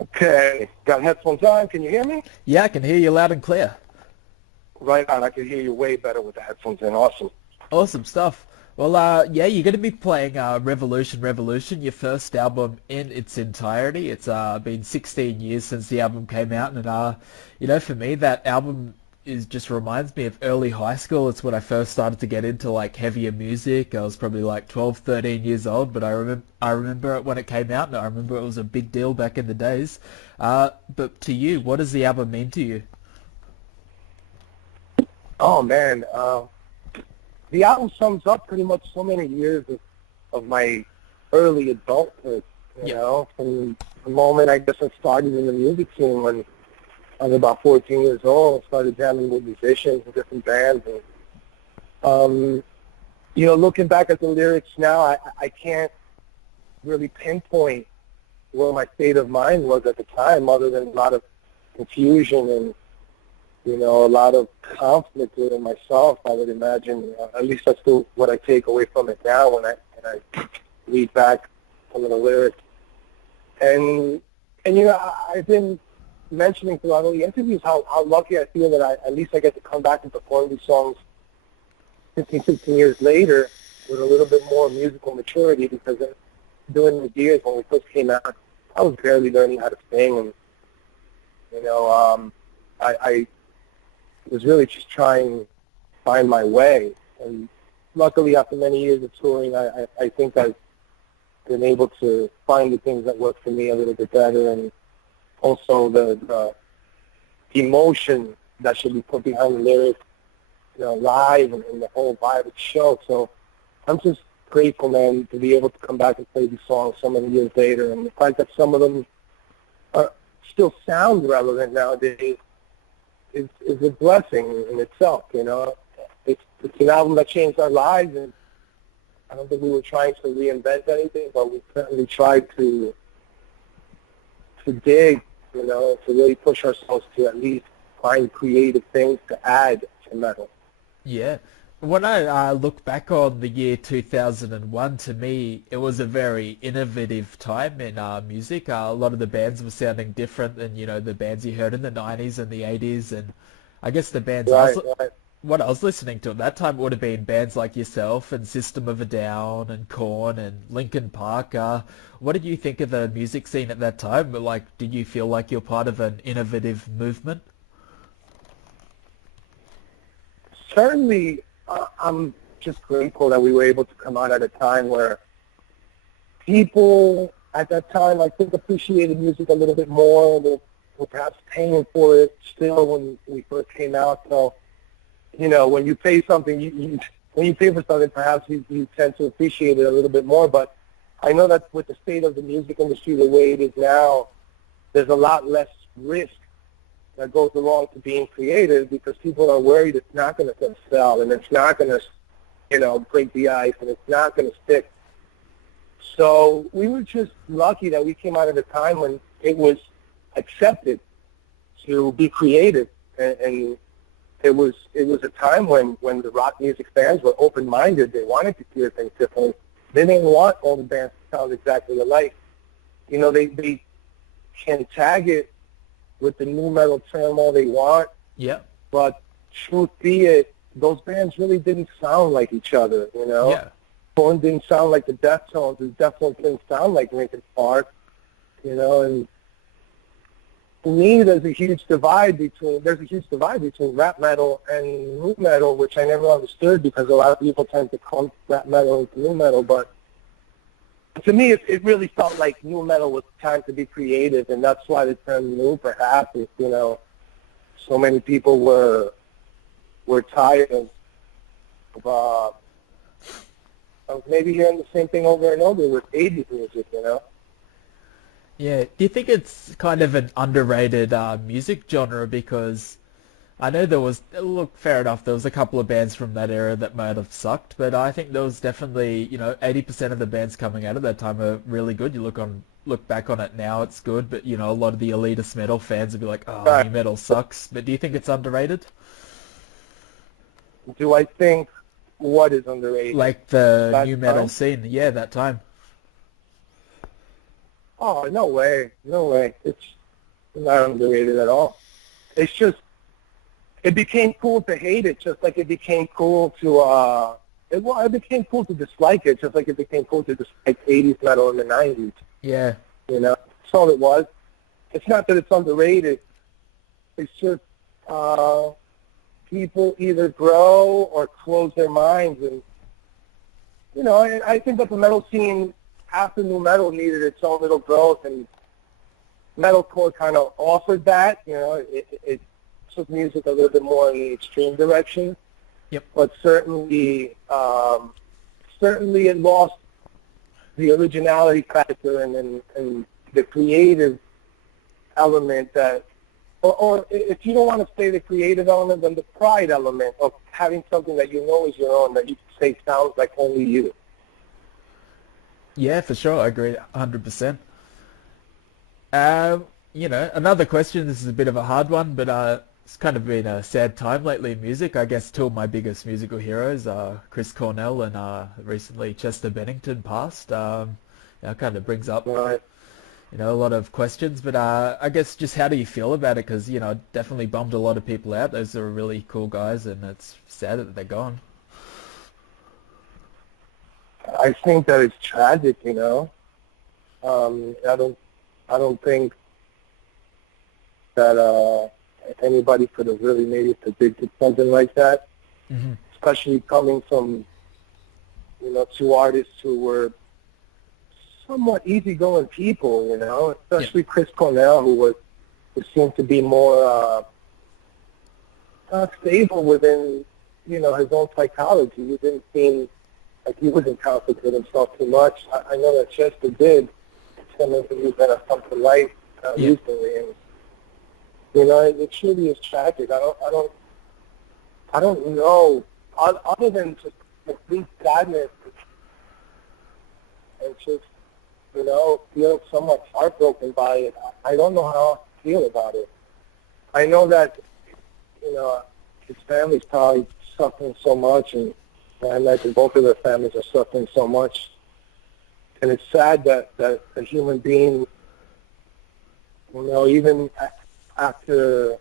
Okay, got headphones on. Can you hear me? Yeah, I can hear you loud and clear. Right on. I can hear you way better with the headphones in. Awesome. Awesome stuff. Well, yeah, you're going to be playing Revolution Revolution, your first album in its entirety. It's been 16 years since the album came out, and for me, that album is just reminds me of early high school. It's when I first started to get into like heavier music. I was probably like 12, 13 years old, but I remember it when it came out, and I remember it was a big deal back in the days. But to you, what does the album mean to you? Oh man, the album sums up pretty much so many years of my early adulthood. You Yeah. know, from the moment I guess I started in the music scene when I was about 14 years old. I started jamming with musicians and different bands, and looking back at the lyrics now, I can't really pinpoint where my state of mind was at the time, other than a lot of confusion and a lot of conflict within myself. I would imagine, at least that's what I take away from it now when I read back some of the lyrics. And I've been mentioning throughout all the interviews how lucky I feel that at least I get to come back and perform these songs 15, 16 years later with a little bit more musical maturity, because during the years when we first came out, I was barely learning how to sing, and I was really just trying to find my way. And luckily, after many years of touring, I think I've been able to find the things that work for me a little bit better, and also the emotion that should be put behind the lyrics, live, and the whole vibe of the show. So I'm just grateful, man, to be able to come back and play these songs so many years later, and the fact that some of them still sound relevant nowadays is a blessing in itself. It's an album that changed our lives, and I don't think we were trying to reinvent anything, but we certainly tried to dig, to really push ourselves to at least find creative things to add to metal. Yeah. When I look back on the year 2001, to me, it was a very innovative time in music. A lot of the bands were sounding different than, the bands you heard in the 90s and the 80s. And I guess the bands Right, right. what I was listening to at that time would have been bands like yourself and System of a Down and Corn and Linkin Park. What did you think of the music scene at that time? Like, did you feel like you're part of an innovative movement? Certainly, I'm just grateful that we were able to come out at a time where people at that time, I think, appreciated music a little bit more. They were perhaps paying for it still when we first came out. So, when you pay something, when you pay for something, perhaps you tend to appreciate it a little bit more. But I know that with the state of the music industry the way it is now, there's a lot less risk that goes along to being creative, because people are worried it's not going to sell, and it's not going to, break the ice, and it's not going to stick. So we were just lucky that we came out at a time when it was accepted to be creative, and it was a time when the rock music fans were open-minded. They wanted to hear things differently. They didn't want all the bands to sound exactly alike. They can tag it with the new metal term all they want, Yeah. but truth be it, those bands really didn't sound like each other, Yeah. Korn didn't sound like the Deftones, the Deftones didn't sound like Linkin Park, and to me there's a huge divide between rap metal and nu metal, which I never understood, because a lot of people tend to clump rap metal into nu metal, but to me, it really felt like nu metal was time to be creative, and that's why the term nu, perhaps, is, so many people were tired of maybe hearing the same thing over and over with 80s music. Yeah. Do you think it's kind of an underrated music genre? Because I know look, fair enough, there was a couple of bands from that era that might have sucked, but I think there was definitely, 80% of the bands coming out of that time are really good. Look back on it now, it's good, but, a lot of the elitist metal fans would be like, oh, But new metal sucks. But do you think it's underrated? do I think what is underrated? Like the That new metal time? scene, yeah, that time. Oh, no way. No way. It's not underrated at all. It's just, it became cool to hate it, just like it became cool to, it became cool to dislike it, just like it became cool to dislike 80s metal in the 90s. Yeah. You know, that's all it was. It's not that it's underrated. It's just people either grow or close their minds. And, you know, I think that the metal scene after new metal needed its own little growth, and metalcore kind of offered that. You know, it took music a little bit more in the extreme direction. Yep. But certainly it lost the originality factor and the creative element that, or if you don't want to say the creative element, then the pride element of having something that you know is your own, that you can say sounds like only you. Yeah, for sure. I agree 100%. You know, another question, this is a bit of a hard one, but it's kind of been a sad time lately in music. I guess two of my biggest musical heroes are Chris Cornell and recently Chester Bennington passed. It kind of brings up, Right. you know, a lot of questions, but I guess just how do you feel about it? Because, you know, it definitely bummed a lot of people out. Those are really cool guys, and it's sad that they're gone. I think that it's tragic, you know. I don't think that anybody could have really maybe predicted something like that, Hmm. especially coming from, you know, two artists who were somewhat easygoing people, you know, especially Chris Cornell, who seemed to be more stable within, you know, his own psychology. He didn't seem like he was in conflict with himself too much. I know that Chester did some interviews that have come to light recently, and you know, it truly is tragic. I don't know, other than just complete sadness and just, you know, feel somewhat heartbroken by it. I don't know how else to feel about it. I know that, you know, his family's probably suffering so much, and I imagine both of their families are suffering so much. And it's sad that a human being, you know, even after,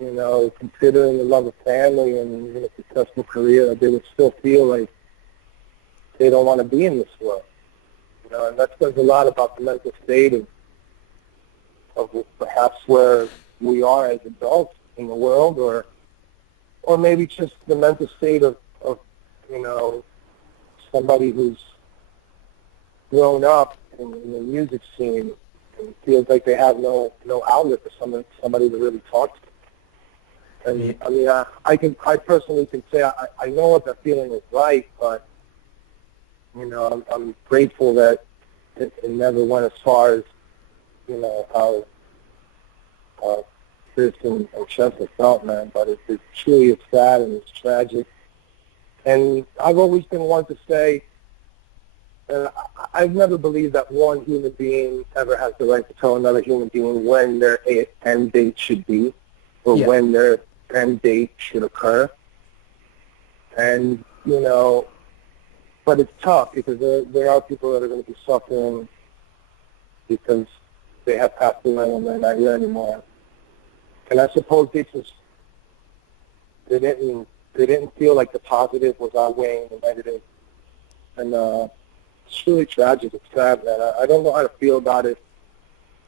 you know, considering the love of family and even a successful career, they would still feel like they don't want to be in this world. You know, and that says a lot about the mental state of perhaps where we are as adults in the world, or maybe just the mental state of you know, somebody who's grown up in the music scene and feels like they have no outlet for somebody to really talk to. And I mean, I personally can say I know what that feeling is like, but you know, I'm grateful that it never went as far as, you know, how Chris and Chester felt, man. But it truly is sad and it's tragic. And I've always been one to say, and I've never believed that one human being ever has the right to tell another human being when their end date should be, or when their end date should occur. And, you know, but it's tough because there are people that are going to be suffering because they have passed away and they're not here anymore. And I suppose they didn't feel like the positive was outweighing the negative. And it's really tragic. It's sad, man. I don't know how to feel about it.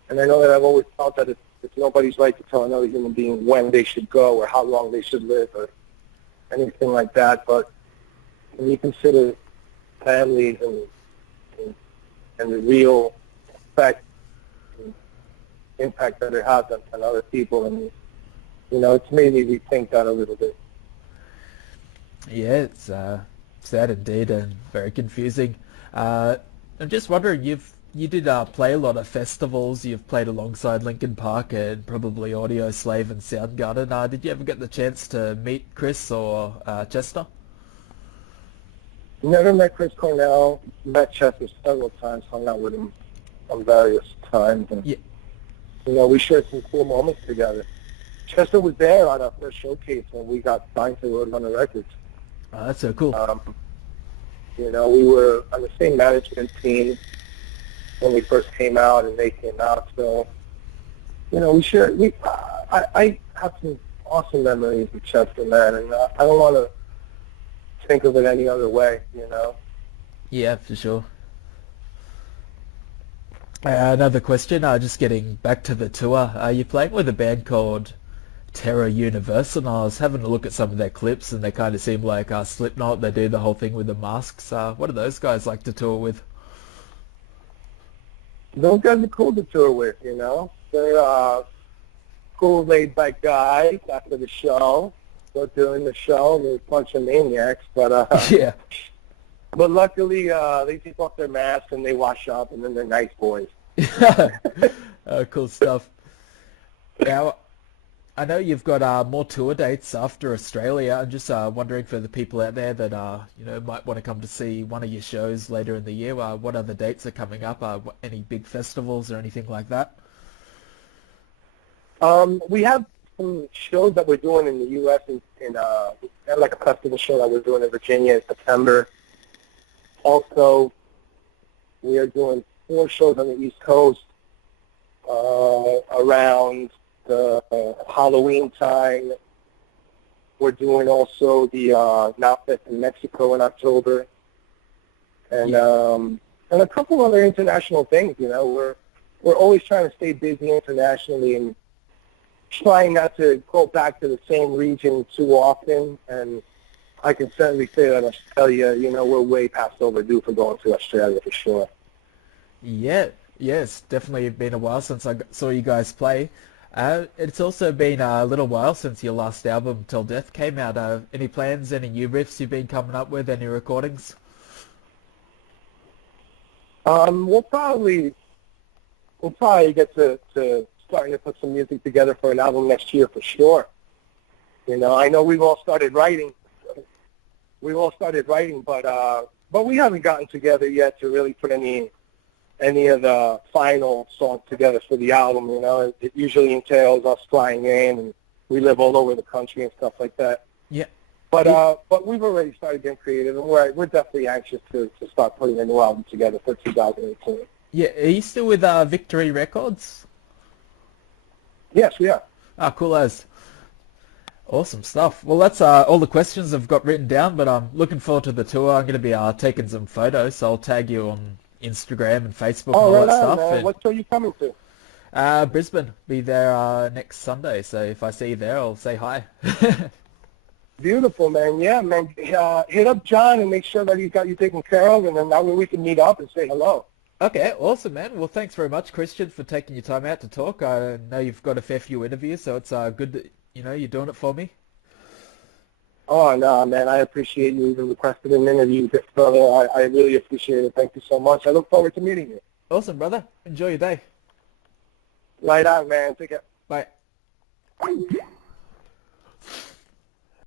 And I know that I've always felt that it's nobody's right to tell another human being when they should go or how long they should live or anything like that. But when you consider families and the real effect and impact that it has on other people, and, you know, it's made me rethink that a little bit. Yeah, it's sad indeed and very confusing. I'm just wondering, you did play a lot of festivals. You've played alongside Linkin Park and probably Audio Slave and Soundgarden. Did you ever get the chance to meet Chris or Chester? Never met Chris Cornell. Met Chester several times. Hung out with him on various times. And, you know, we shared some cool moments together. Chester was there on our first showcase when we got signed to Roadrunner Records. Oh, that's so cool. You know, we were on the same management team, when we first came out and they came out. So, you know, I have some awesome memories with Chester, man, and I don't want to think of it any other way, you know. Yeah, for sure. Another question, just getting back to the tour. You're playing with a band called Terror Universal, and I was having a look at some of their clips, and they kind of seem like Slipknot. They do the whole thing with the masks. What do those guys like to tour with? Those guys are cool to tour with, you know. They're cool, laid-back guys after the show. They're doing the show. They're a bunch of maniacs, but Yeah. but luckily they take off their masks and they wash up, and then they're nice boys. Cool stuff. Now, I know you've got more tour dates after Australia. I'm just wondering for the people out there that you know, might want to come to see one of your shows later in the year. What other dates are coming up? Any big festivals or anything like that? We have some shows that we're doing in the U.S. We have like a festival show that we're doing in Virginia in September. Also, we are doing 4 shows on the East Coast around the Halloween time. We're doing also the Knotfest in Mexico in October, and a couple other international things. You know, we're always trying to stay busy internationally and trying not to go back to the same region too often. And I can certainly say that Australia, you know, we're way past overdue for going to Australia for sure. Yeah, yes, definitely been a while since I saw you guys play. It's also been a little while since your last album, Till Death, came out. Any plans, any new riffs you've been coming up with, any recordings? We'll probably get to starting to put some music together for an album next year for sure. You know, I know we've all started writing, but we haven't gotten together yet to really put any of the final songs together for the album. You know, it usually entails us flying in, and we live all over the country and stuff like that. Yeah. But we've already started getting creative, and we're definitely anxious to start putting a new album together for 2018. Yeah, are you still with Victory Records? Yes, we are. Ah, cool as. Awesome stuff. Well, that's all the questions I've got written down, but I'm looking forward to the tour. I'm going to be taking some photos, so I'll tag you on Instagram and Facebook and all right that on, stuff. man. What show are you coming to? Brisbane. Be there next Sunday, so if I see you there, I'll say hi. Beautiful, man. Yeah, man. Hit up John and make sure that he's got you taken care of, and then that way we can meet up and say hello. Okay, awesome, man. Well, thanks very much, Christian, for taking your time out to talk. I know you've got a fair few interviews, so it's good that, you know, you're doing it for me. Oh, no, man. I appreciate you even requesting an interview, brother. I really appreciate it. Thank you so much. I look forward to meeting you. Awesome, brother. Enjoy your day. Right on, man. Take care. Bye.